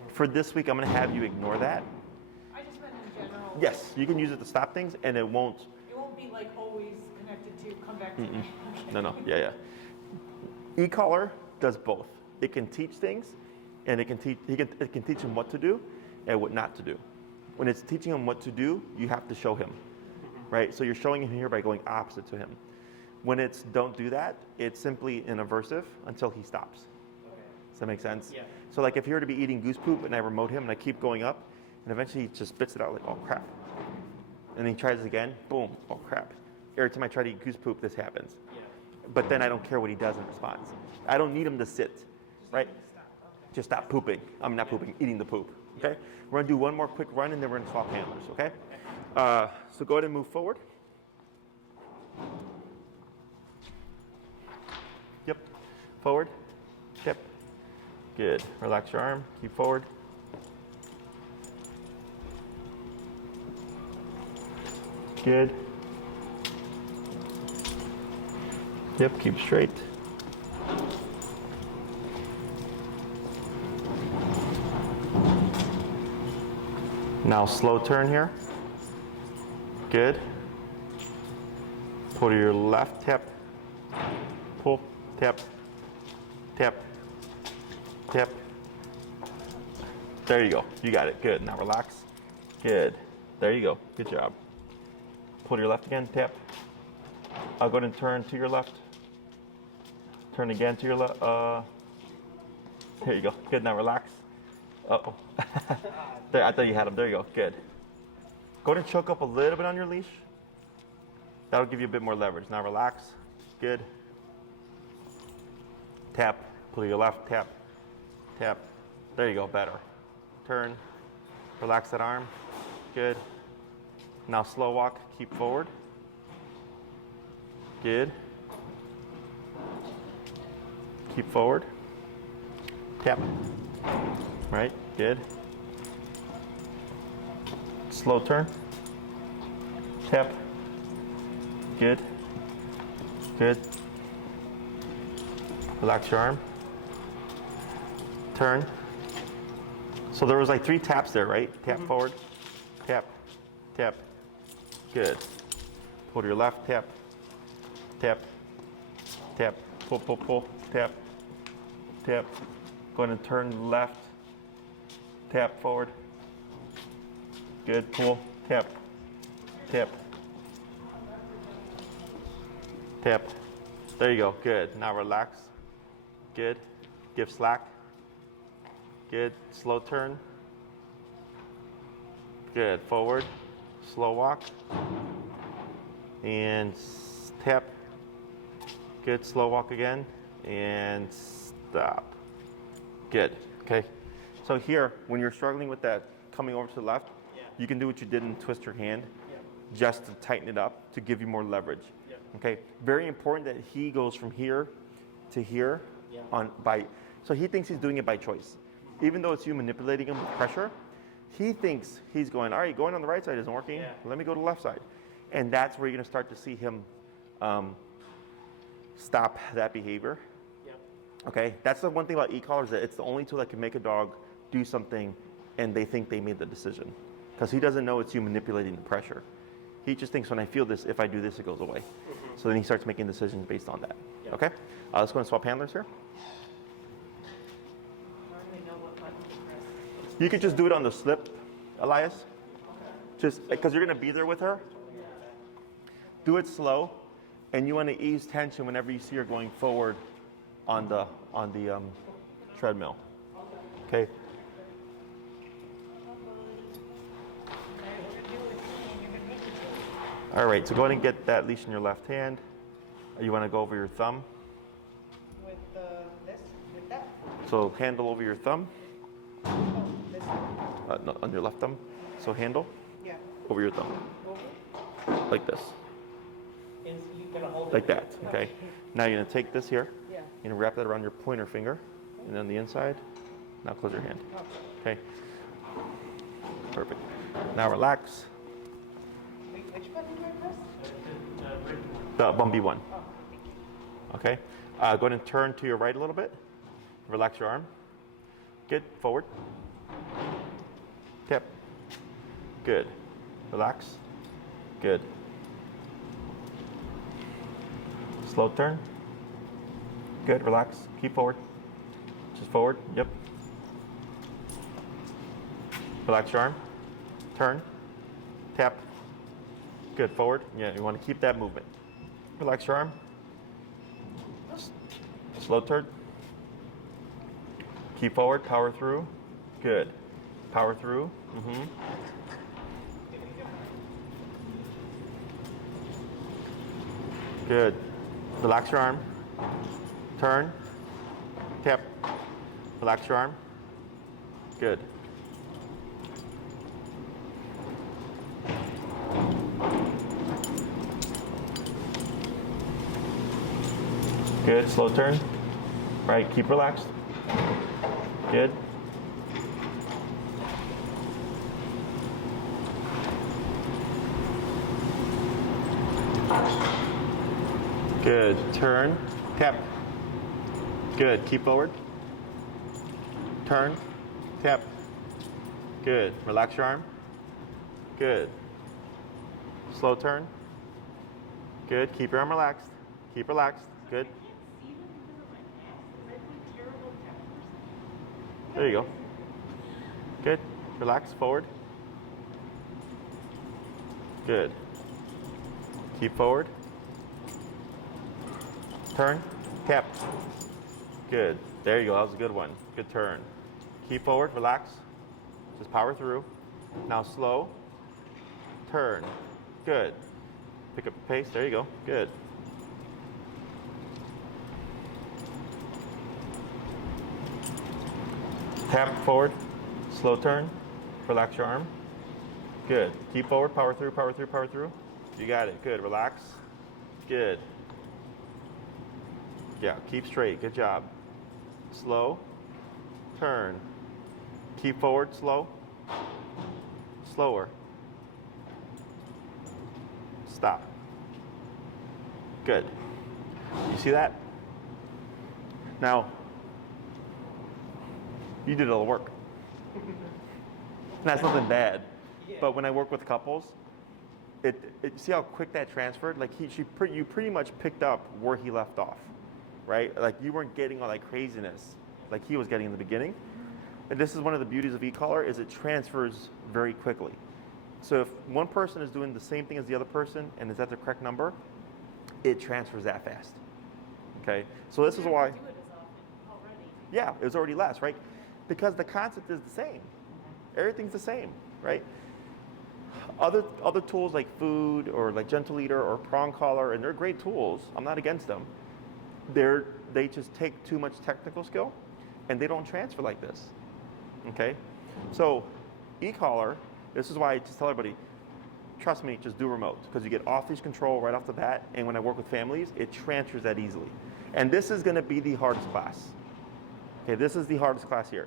For this week, I'm going to have you ignore that. I just meant in general. Yes, you can use it to stop things, and it won't. It won't be like always connected to come back to me. Okay. No, yeah. E-collar does both. It can teach things, and it can teach him what to do and what not to do. When it's teaching him what to do, you have to show him, right? So you're showing him here by going opposite to him. When it's don't do that, it's simply an aversive until he stops. Okay. Does that make sense? Yeah. So like if he were to be eating goose poop and I remote him and I keep going up, and eventually he just spits it out like, oh crap. And then he tries it again, boom, oh crap. Every time I try to eat goose poop, this happens. Yeah. But then I don't care what he does in response. I don't need him to sit, right? Just stop pooping. I'm not pooping, eating the poop, okay? We're gonna do one more quick run and then we're gonna swap handlers, okay? So go ahead and move forward. Yep, forward, yep. Good, relax your arm, keep forward. Good. Yep, keep straight. Now slow turn here. Good. Pull to your left, tap. Pull, tap, tap, tap. There you go. You got it. Good. Now relax. Good. There you go. Good job. Pull to your left again, tap. I'll go ahead and turn to your left. Turn again to your left. There you go. Good. Now relax. Uh-oh. There, I thought you had him. There you go. Good. Go ahead and choke up a little bit on your leash. That'll give you a bit more leverage. Now relax. Good. Tap. Pull to your left. Tap. Tap. There you go. Better. Turn. Relax that arm. Good. Now slow walk. Keep forward. Good. Keep forward. Tap. Right. Good. Slow turn. Tap. Good. Good. Relax your arm. Turn. So there was like 3 taps there, right? Tap forward. Tap. Tap. Good. Pull to your left. Tap. Tap. Tap. Pull, pull, pull. Tap. Tap. Go ahead and turn left. Tap forward. Good. Pull. Tap. Tap. Tap. There you go. Good. Now relax. Good. Give slack. Good. Slow turn. Good. Forward. Slow walk. And tap. Good. Slow walk again. And stop. Good. Okay. So here, when you're struggling with that coming over to the left, you can do what you did and twist your hand just to tighten it up to give you more leverage. Okay. Very important that he goes from here to here so he thinks he's doing it by choice. Even though it's you manipulating him with pressure, he thinks he's going, all right, going on the right side isn't working. Yeah. Let me go to the left side. And that's where you're going to start to see him stop that behavior. Okay, that's the one thing about e-collars, that it's the only tool that can make a dog do something and they think they made the decision. Because he doesn't know it's you manipulating the pressure. He just thinks when I feel this, if I do this, it goes away. So then he starts making decisions based on that. Okay, let's go and swap handlers here. You could just do it on the slip, Elias. Just because you're going to be there with her. Do it slow, and you want to ease tension whenever you see her going forward on the treadmill. Okay. All right, so go ahead and get that leash in your left hand. You want to go over your thumb. With this, with that. So handle over your thumb. Oh, this. No, on your left thumb. So handle Yeah. over your thumb, Over. like this, And you're gonna hold it like that. Okay. Now you're gonna take this here. Yeah. You're gonna wrap that around your pointer finger, and on the inside. Now close your hand. Okay. Perfect. Now relax. Wait, which button do I press? The bumpy one. Oh, thank you. Okay. Go ahead and turn to your right a little bit. Relax your arm. Good. Forward. Tip. Good. Relax. Good. Slow turn. Good. Relax. Keep forward. Just forward. Yep. Relax your arm. Turn. Tap. Good. Forward. Yeah, you want to keep that movement. Relax your arm. Slow turn. Keep forward. Power through. Good. Power through. Good. Relax your arm. Turn. Tap. Relax your arm. Good. Good. Slow turn. Right. Keep relaxed. Good. Good. Turn. Tap. Good. Keep forward. Turn. Tap. Good. Relax your arm. Good. Slow turn. Good. Keep your arm relaxed. Keep relaxed. Good. There you go. Good. Relax. Forward. Good. Keep forward. Turn. Tap. Good. There you go. That was a good one. Good turn. Keep forward. Relax. Just power through. Now slow. Turn. Good. Pick up the pace. There you go. Good. Tap forward. Slow turn. Relax your arm. Good. Keep forward. Power through. Power through. Power through. You got it. Good. Relax. Good. Yeah, keep straight. Good job. Slow. Turn. Keep forward. Slow. Slower. Stop. Good. You see that? Now, you did all the work. That's nothing bad. But when I work with couples, see how quick that transferred? Like you pretty much picked up where he left off. Right? Like you weren't getting all that craziness like he was getting in the beginning. And this is one of the beauties of e-collar is it transfers very quickly. So if one person is doing the same thing as the other person and is at the correct number, it transfers that fast. Okay? So this is why. Do it as often already. Yeah, it was already less, right? Because the concept is the same. Everything's the same, right? Other tools like food or like gentle eater or prong collar, and they're great tools. I'm not against them. They just take too much technical skill and they don't transfer like this. Okay? So e-collar, this is why I just tell everybody, trust me, just do remote because you get off-leash control right off the bat, and when I work with families, it transfers that easily. And this is going to be the hardest class. Okay, this is the hardest class here.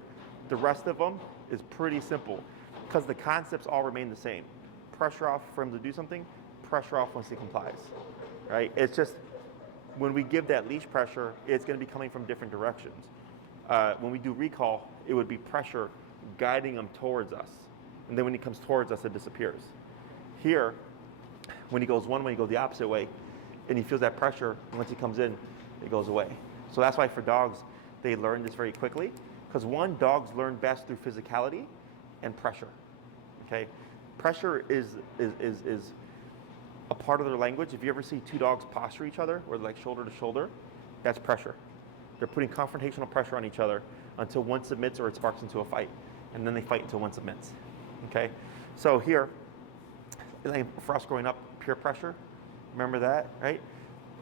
The rest of them is pretty simple because the concepts all remain the same. Pressure off for him to do something, pressure off once he complies. Right? It's just when we give that leash pressure, it's going to be coming from different directions. When we do recall, it would be pressure guiding him towards us. And then when he comes towards us, it disappears. Here, when he goes one way, he goes the opposite way, and he feels that pressure, and once he comes in, it goes away. So that's why for dogs, they learn this very quickly, because dogs learn best through physicality and pressure. Okay? Pressure is a part of their language. If you ever see two dogs posture each other, or like shoulder to shoulder, that's pressure. They're putting confrontational pressure on each other until one submits or it sparks into a fight. And then they fight until one submits. Okay? So here, like for us growing up, peer pressure, remember that, right?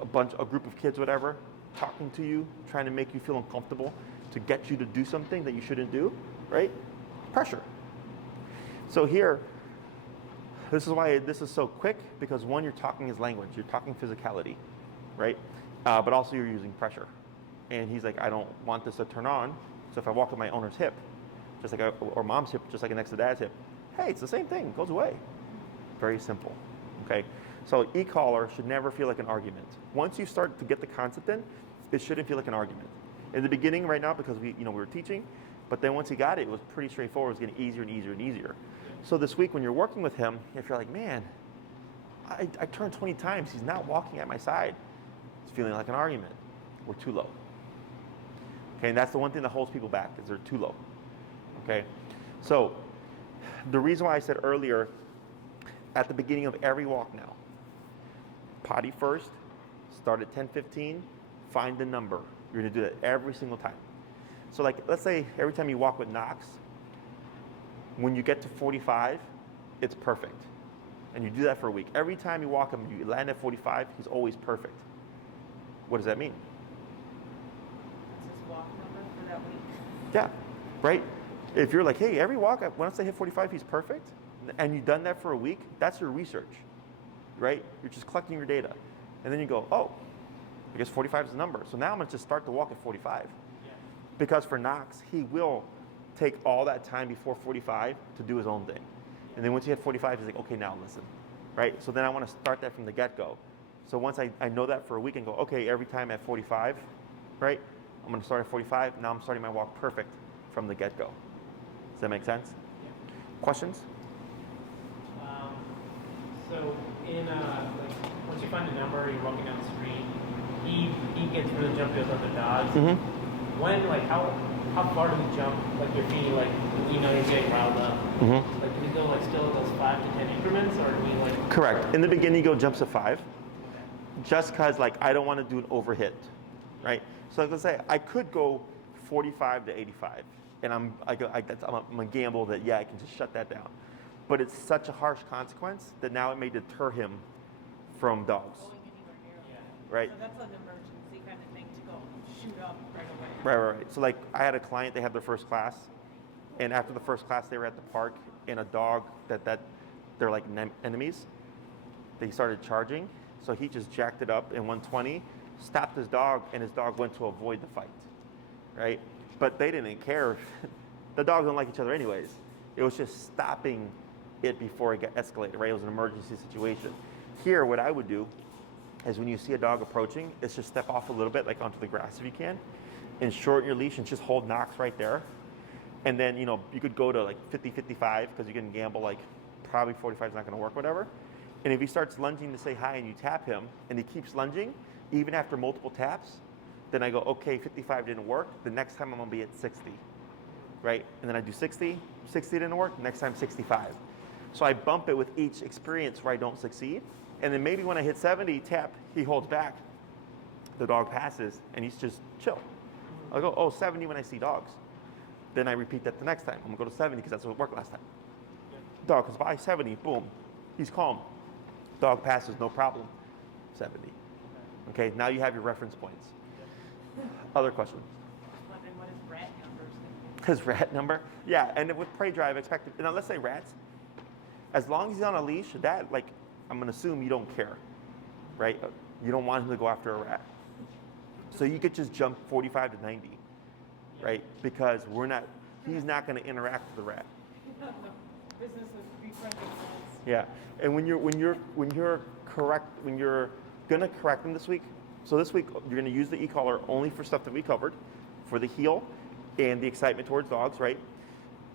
A group of kids, whatever, talking to you, trying to make you feel uncomfortable, to get you to do something that you shouldn't do, right? Pressure. So here, this is why this is so quick, because one, you're talking his language, you're talking physicality, right? But also you're using pressure. And he's like, I don't want this to turn on, so if I walk on my owner's hip, just like or mom's hip, just like next to dad's hip, hey, it's the same thing, it goes away. Very simple, okay? So e-collar should never feel like an argument. Once you start to get the concept in, it shouldn't feel like an argument. In the beginning right now, because we were teaching, but then once he got it, it was pretty straightforward. It was getting easier and easier and easier. So this week when you're working with him, if you're like, man, I turned 20 times, he's not walking at my side, it's feeling like an argument. We're too low. Okay, and that's the one thing that holds people back, is they're too low. Okay, so the reason why I said earlier, at the beginning of every walk now, potty first, start at 10:15, find the number. You're gonna do that every single time. So like, let's say every time you walk with Knox, when you get to 45, it's perfect. And you do that for a week. Every time you walk him, you land at 45, he's always perfect. What does that mean? That's his walk number for that week. Yeah, right? If you're like, hey, every walk, once I hit 45, he's perfect, and you've done that for a week, that's your research, right? You're just collecting your data. And then you go, oh, I guess 45 is the number. So now I'm gonna just start to walk at 45. Yeah. Because for Knox, he will take all that time before 45 to do his own thing. And then once you hit 45, he's like, okay, now listen, right? So then I wanna start that from the get-go. So once I know that for a week and go, okay, every time at 45, right? I'm gonna start at 45, now I'm starting my walk perfect from the get-go. Does that make sense? Yeah. Questions? So in like once you find a number, you're walking down the street, he gets really jumpy with other dogs. Mm-hmm. When how far do we jump? Like you're feeding, like you're getting riled up. Mm-hmm. Like do we go like still those 5 to 10 increments, or do we like? Correct. In the beginning, you go jumps to 5, just because like I don't want to do an overhit, right? So like, let's say I could go 45 to 85, and I'm a gamble that I can just shut that down. But it's such a harsh consequence that now it may deter him from dogs. Going anywhere near him. Right. So that's an emergency kind of thing to go shoot up right away. Right. So like I had a client, they had their first class, and after the first class they were at the park, and a dog that they're like enemies, they started charging. So he just jacked it up in 120, stopped his dog, and his dog went to avoid the fight, right? But they didn't care. The dogs don't like each other anyways. It was just stopping it before it got escalated, right? It was an emergency situation. Here, what I would do is when you see a dog approaching, is just step off a little bit, like onto the grass if you can, and shorten your leash and just hold Knox right there. And then, you could go to like 50, 55, because you can gamble like probably 45 is not gonna work, whatever. And if he starts lunging to say hi and you tap him, and he keeps lunging, even after multiple taps, then I go, okay, 55 didn't work. The next time I'm gonna be at 60, right? And then I do 60, 60 didn't work, next time 65. So I bump it with each experience where I don't succeed. And then maybe when I hit 70, tap, he holds back. The dog passes, and he's just chill. I'll go, oh, 70 when I see dogs. Then I repeat that the next time. I'm gonna go to 70 because that's what worked last time. Dog comes by, 70, boom. He's calm. Dog passes, no problem, 70. Okay, now you have your reference points. Other questions? And what is rat numbers? His rat number? Yeah, and with prey drive, expected. Now let's say rats. As long as he's on a leash, that, like, I'm gonna assume you don't care, right? You don't want him to go after a rat. So you could just jump 45 to 90, right? Because he's not gonna interact with the rat. Business is befriending friends. Yeah, and when you're gonna correct him this week, so this week you're gonna use the e-collar only for stuff that we covered, for the heel and the excitement towards dogs, right?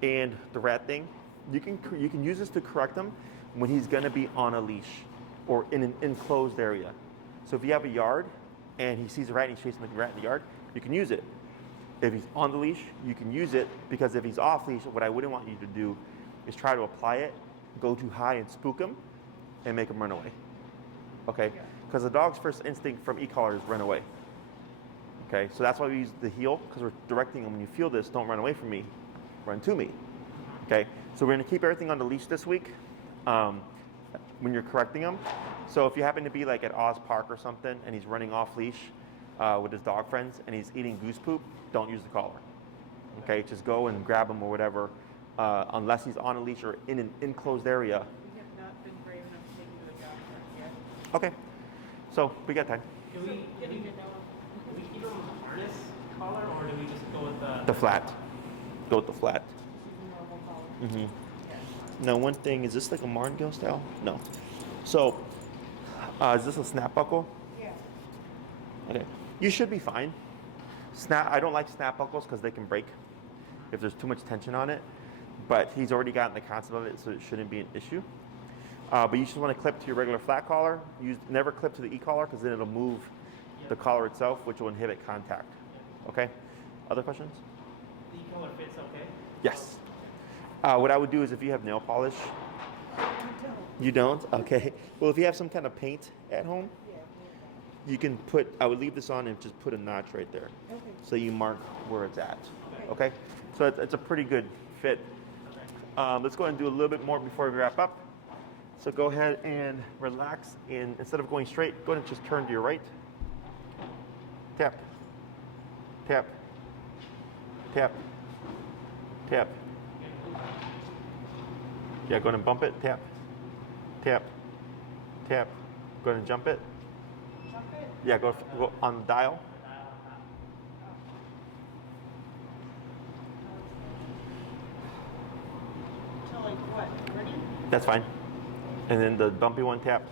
And the rat thing. You can use this to correct him when he's gonna be on a leash or in an enclosed area. So if you have a yard and he sees a rat and he's chasing the rat in the yard, you can use it. If he's on the leash, you can use it, because if he's off leash, what I wouldn't want you to do is try to apply it, go too high and spook him and make him run away. okay? Because the dog's first instinct from e-collar is run away. Okay, so that's why we use the heel, because we're directing them. When you feel this, don't run away from me, run to me. Okay, so we're gonna keep everything on the leash this week when you're correcting him. So if you happen to be like at Oz Park or something and he's running off leash with his dog friends and he's eating goose poop, don't use the collar. Okay, just go and grab him or whatever, unless he's on a leash or in an enclosed area. We have not been brave enough to take him to the dog park yet. Okay, so we got time. Do we keep him with a harness collar, or do we just go with The flat. Go with the flat. This is a normal collar. Mm-hmm. Now, one thing, is this like a martingale style? No. So, is this a snap buckle? Yeah. Okay. You should be fine. I don't like snap buckles because they can break if there's too much tension on it. But he's already gotten the concept of it, so it shouldn't be an issue. But you just want to clip to your regular flat collar. Never clip to the e-collar because then it'll move the collar itself, which will inhibit contact. Okay? Other questions? the collar fits okay? Yes. What I would do is if you have nail polish, you don't? Okay. Well, if you have some kind of paint at home, you can I would leave this on and just put a notch right there. Okay. So you mark where it's at. Okay? So it's a pretty good fit. Let's go ahead and do a little bit more before we wrap up. So go ahead and relax, and instead of going straight, go ahead and just turn to your right. Tap. Tap. Tap. Tap. Yeah, go ahead and bump it. Tap. Tap. Tap. Go ahead and jump it. Jump it? Yeah, go on the dial. To like what? 30? That's fine. And then the bumpy one, tap,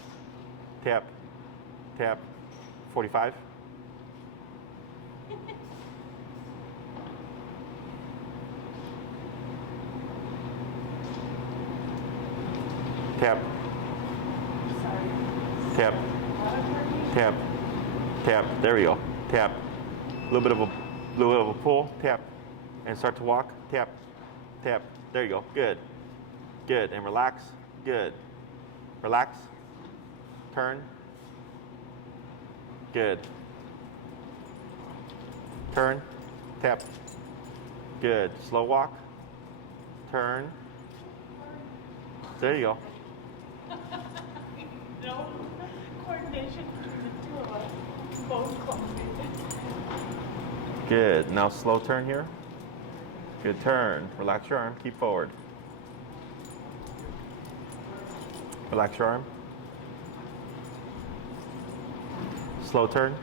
tap, tap, 45. Tap, Sorry. tap, tap, tap. There we go. Tap. A little bit of a pull. Tap, and start to walk. Tap, tap. There you go. Good, good. And relax. Good. Relax. Turn. Good. Turn. Tap. Good. Slow walk. Turn. There you go. No coordination between the two of us. Both clumsy. Good. Now slow turn here. Good turn. Relax your arm. Keep forward. Relax your arm. Slow turn.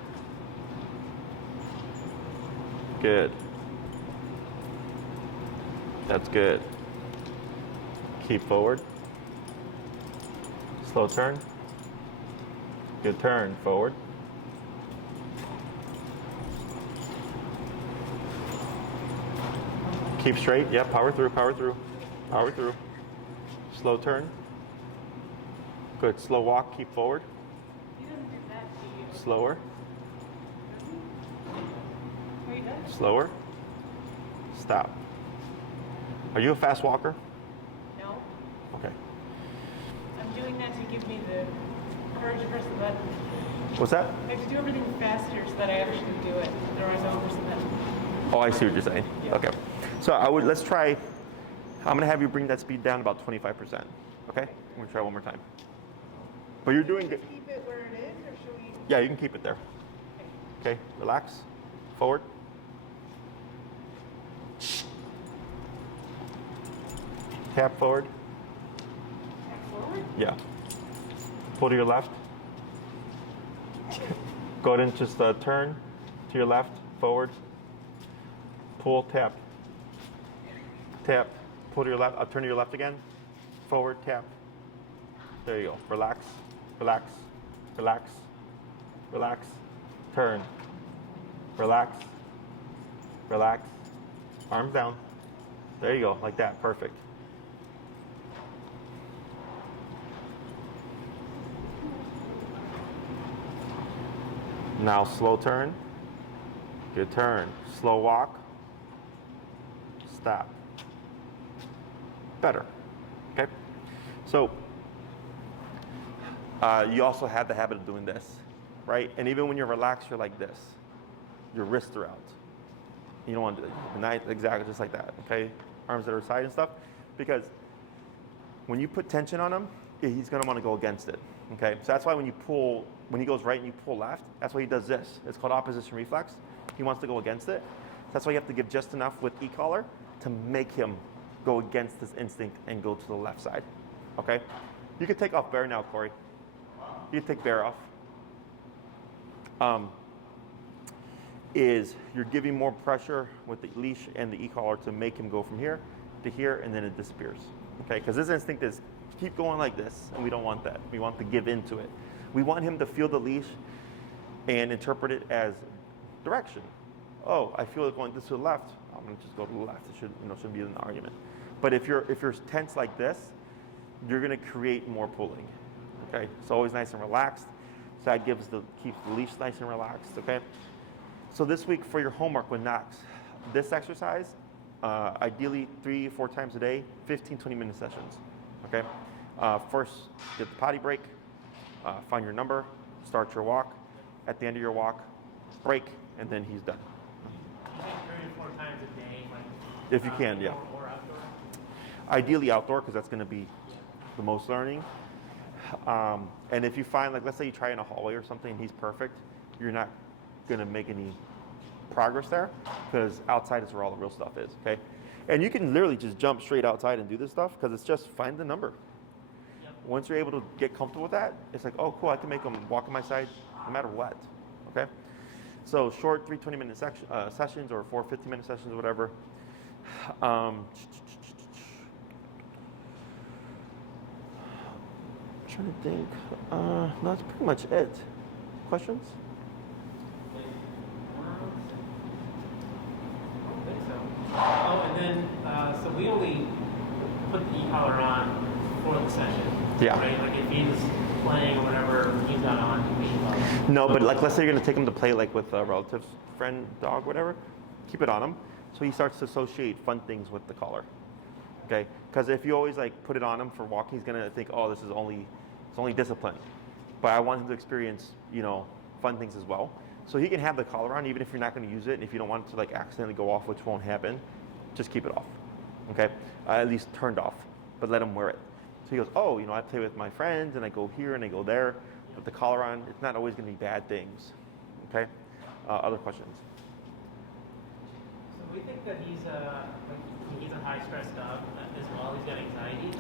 Good. That's good. Keep forward. Slow turn. Good turn. Forward. Keep straight. Yep. Power through. Power through. Power through. Slow turn. Good. Slow walk. Keep forward. He doesn't do that to you. Slower. Are you done? Slower. Stop. Are you a fast walker? No. Okay. I'm doing that to give me the courage to press the button. What's that? I have to do everything faster so that I actually do it. Otherwise I'll press the button. Oh, I see what you're saying. Yeah. Okay. So let's try, I'm gonna have you bring that speed down about 25%. Okay? I'm gonna try one more time. But you're doing good. Keep it where it is, or should we? Yeah, you can keep it there. Okay, relax. Forward. Tap forward. Back forward? Yeah. Pull to your left. Go ahead and just turn to your left, forward. Pull, tap. Tap. Pull to your left. Turn to your left again. Forward, tap. There you go. Relax, relax, relax, relax. Turn. Relax, relax. Arms down. There you go, like that. Perfect. Now slow turn. Good turn. Slow walk. Stop. Better. Okay. So You also have the habit of doing this, right? And even when you're relaxed, you're like this. Your wrists are out. You don't want to do it. Not exactly just like that, okay? Arms that are side and stuff. Because when you put tension on him, he's going to want to go against it, okay? So that's why when you pull, when he goes right and you pull left, that's why he does this. It's called opposition reflex. He wants to go against it. That's why you have to give just enough with e-collar to make him go against this instinct and go to the left side, okay? You can take off bear now, Corey. You can take bear off. Is you're giving more pressure with the leash and the e-collar to make him go from here to here, and then it disappears, okay? Because his instinct is keep going like this, and we don't want that. We want to give into it. We want him to feel the leash and interpret it as direction. Oh, I feel it going this to the left. I'm going to just go to the left. It shouldn't be an argument. But if you're tense like this, you're going to create more pulling. Okay, so always nice and relaxed. So that keeps the leash nice and relaxed. Okay. So this week for your homework with Knox, this exercise, ideally 3-4 times a day, 15-20-minute sessions. Okay. First, get the potty break, find your number, start your walk. At the end of your walk, break, and then he's done. You think 3 or 4 times a day, like if you can, yeah. Or outdoor? Ideally outdoor, because that's going to be the most learning. And if you find, like, let's say you try in a hallway or something and he's perfect, you're not going to make any progress there, because outside is where all the real stuff is, okay? And you can literally just jump straight outside and do this stuff, because it's just find the number. Yep. Once you're able to get comfortable with that, it's like, oh, cool, I can make him walk on my side no matter what, okay? So short 3 20-minute sessions or 4 50-minute sessions or whatever. Trying to think. No, that's pretty much it. Questions? I don't think so. Oh, and then, so we only put the e-collar on for the session. Yeah. Right? Like if he's playing or whatever, he's not on the e-collar. No, but like let's say you're going to take him to play like with a relative, friend, dog, whatever. Keep it on him, so he starts to associate fun things with the collar. Okay? Because if you always like put it on him for walking, he's going to think, oh, this is only discipline. But I want him to experience, fun things as well. So he can have the collar on even if you're not going to use it, and if you don't want it to like accidentally go off, which won't happen, just keep it off. Okay? At least turned off, but let him wear it. So he goes, oh, I play with my friends and I go here and I go there. With the collar on, it's not always going to be bad things. Okay? Other questions? So we think that he's a high stress dog as well. He's got anxiety.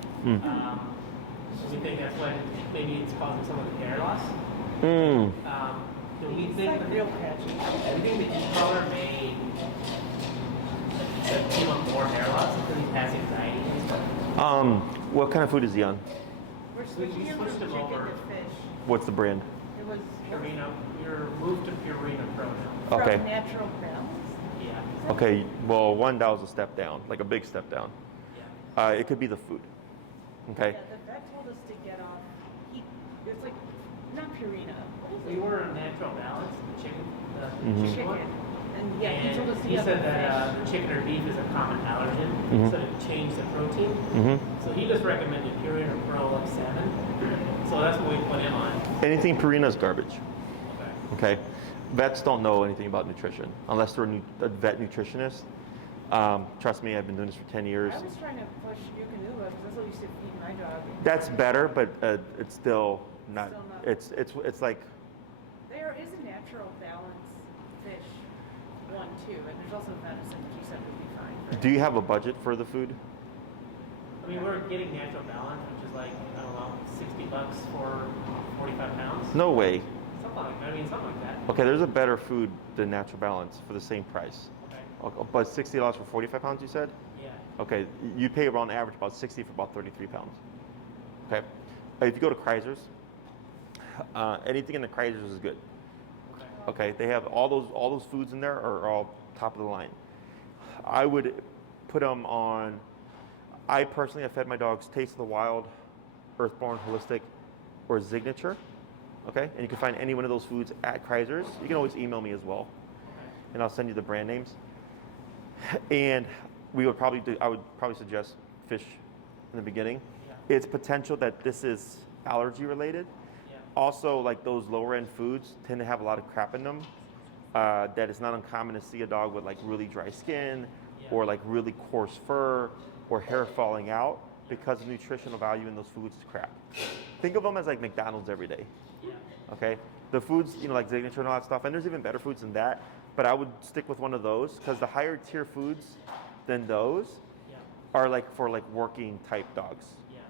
So we think that's why maybe it's causing some of the hair loss. Do we It's think like that real patchy. I think the e-collar may give him more hair loss because he has anxiety and stuff. What kind of food is he on? We're switching him from switched him chicken over. to fish. What's the brand? It was Purina, you're moved to Purina Pro now. from Okay. Natural Balance. Yeah. Okay, well, that was a step down, like a big step down. Yeah. It could be the food. Okay. Yeah, the vet told us to get off. It's like not Purina. What is We it? were on Natural Balance, the chicken, Mhm. chicken one. Chicken. And yeah, he And told us to he get said off that fish. the chicken or beef is a common allergen, Mhm. so to change the protein. Mm-hmm. So he just recommended Purina Pro like 7. So that's what we put him on. Anything Purina is garbage. Okay. Okay. Vets don't know anything about nutrition unless they're a vet nutritionist. Trust me, I've been doing this for 10 years. I was trying to push Yukonuva because that's what we used to feed my dog. That's better, but it's still not. Still not. It's like. There is a Natural Balance fish one too, and there's also venison, which you said would be fine. For Do you have a budget for the food? I mean, we're getting Natural Balance, which is like, I don't know, $60 for 45 pounds. No way. Something like that. I mean, something like that. Okay, there's a better food than Natural Balance for the same price. Okay. But $60 for 45 pounds, you said? Yeah. Okay, you pay around average about 60 for about 33 pounds. Okay, if you go to Kreiser's, anything in the Kreiser's is good. Okay. Okay, they have all those foods in there are all top of the line. I would put them on. I personally have fed my dogs Taste of the Wild, Earthborn Holistic, or Signature. Okay, and you can find any one of those foods at Kreiser's. You can always email me as well, and I'll send you the brand names. And I would probably suggest fish in the beginning. Yeah. It's potential that this is allergy related, Yeah. Also, like those lower end foods tend to have a lot of crap in them. That it's not uncommon to see a dog with like really dry skin or like really coarse fur or hair falling out because the nutritional value in those foods is crap. Think of them as like McDonald's every day. Okay? The foods, you know, like Signature and all that stuff, and there's even better foods than that, but I would stick with one of those because the higher tier foods than those are like for like working type dogs,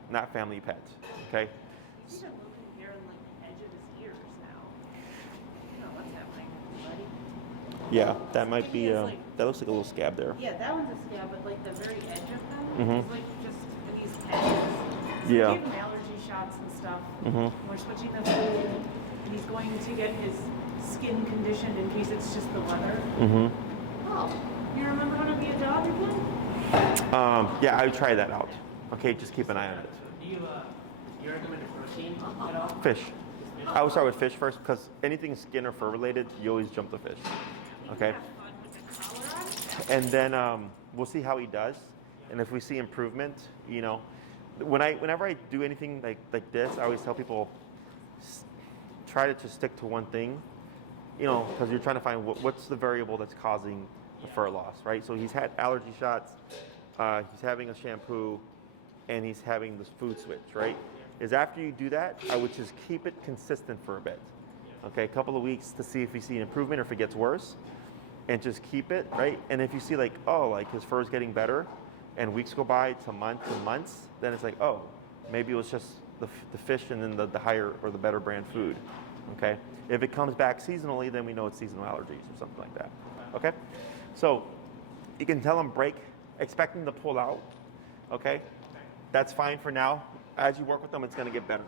not family pets. Okay? He's even looking here in like the edge of his ears now. I don't know what's happening, buddy. Yeah, that might be, He has, like- that looks like a little scab there. Yeah, that one's a scab, but like the very edge of them Mhm. is like just these patches. So Yeah. we gave him allergy shots and stuff. Mhm. We're switching the food, and he's going to get his skin conditioned in case it's just the weather. Mm-hmm. Oh, you remember how to be a dog again? Yeah, I would try that out. Okay, just keep an eye on it. Do you recommend a protein at all? Fish. I would start with fish first because anything skin or fur related, you always jump to fish. Okay? Have fun with the collar on. And then we'll see how he does. And if we see improvement, you know, whenever I do anything like this, I always tell people try to just stick to one thing, you know, because you're trying to find what's the variable that's causing the fur loss, right? So he's had allergy shots, he's having a shampoo, and he's having this food switch, right? Is after you do that, I would just keep it consistent for a bit. Okay, a couple of weeks to see if you see an improvement or if it gets worse, and just keep it, right? And if you see like, oh, like his fur is getting better, and weeks go by to months, then it's like, oh, maybe it was just the fish and then the higher or the better brand food, okay? If it comes back seasonally, then we know it's seasonal allergies or something like that, okay? So you can tell him break, expect him to pull out, okay? That's fine for now. As you work with them, it's gonna get better.